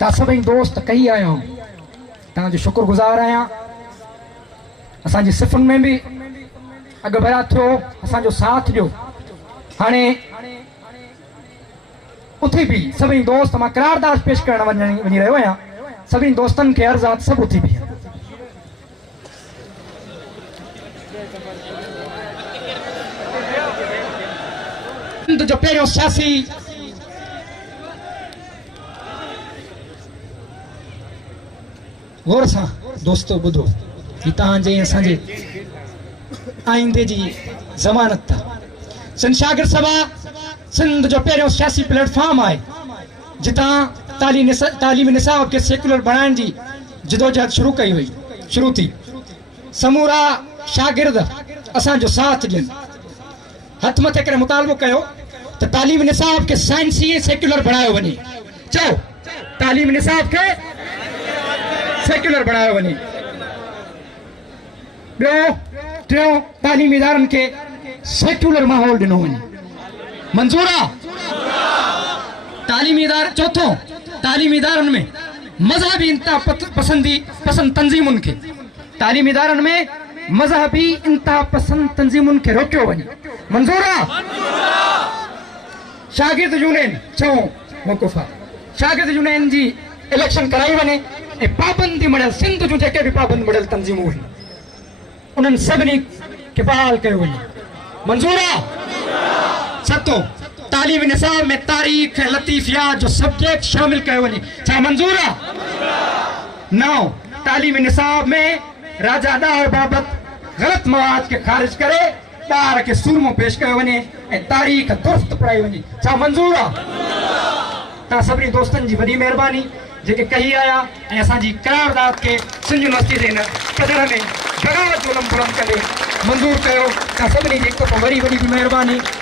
तव्हां सभई दोस्त कई आहियो, तव्हांजो शुक्रगुज़ार आहियां। असांजी सिफ़ुनि में बि अॻभरा थियो, असांजो साथ ॾियो। हाणे उथी बि सभई दोस्त, मां करारदास पेश करण वञी रहियो आहियां। सभिनी दोस्तनि खे अर्ज़ु आहे सभु उथी बीहनि। जो पहिरियों सियासी गौर सां दोस्तो ॿुधो, ही तव्हांजे असांजे आईंदे जी ज़मानत आहे। सिंध शागिर्द सभा सिंध जो पहिरियों सियासी प्लेटफॉर्म आहे जितां तालीमी निसाब खे सेक्युलर बणाइण जी जिदोजहद शुरू थी। समूरा शागिर्द असांजो साथ ॾियनि, हथ मथे करे मुतालबो कयो त तालीमी निसाब खे साइंसी ऐं सेक्युलर बणायो वञे। चओ तालीमी निसाब खे सेक्युलर बणायो वञे। ॿियो टियों, तालीमी इदारनि खे सेक्युलर माहौल ॾिनो वञे। मंज़ूर आहे? तालीमी इदारा, चौथों, तालीमी इदारनि में मज़हबी इंतिहा पसंद तंज़ीमुनि खे, तालीमी इदारनि में मज़हबी इंतिहा पसंद तंज़ीमुनि खे रोकियो वञे। मंज़ूर आहे? शागिर्द यूनियन, चऊं मौक़ुफ़ आहे, शागिर्द यूनियन जी इलेक्शन कराई वञे ऐं पाबंदी मड़ियल सिंध जूं जेके बि पाबंद मड़ियल तंज़ीमूं आहिनि उन्हनि सभिनी खे बहाल कयो वञे। मंज़ूर आहे? सतों, तालीमी निसाब में तारीख़ ऐं लतीफ़ियात जो सब्जेक्ट शामिल कयो वञे। छा मंज़ूर आहे? नओं, तालीमी निसाब में राजा ॾाहर बाबति ग़लत मवाद खे ख़ारिज करे ॿार खे सूरमो पेश कयो वञे ऐं तारीख़ दुरुस्त पढ़ाई वञे। छा मंज़ूर आहे? तव्हां सभिनी दोस्तनि जी वॾी महिरबानी जेके कही आया ऐं असांजी करारदाद खे सिंध यूनिवर्सिटी जे हिन पधर में बग़ावत जो लम्बो करे मंज़ूर कयो। तव्हां सभिनी जी हिकु वॾी महिरबानी।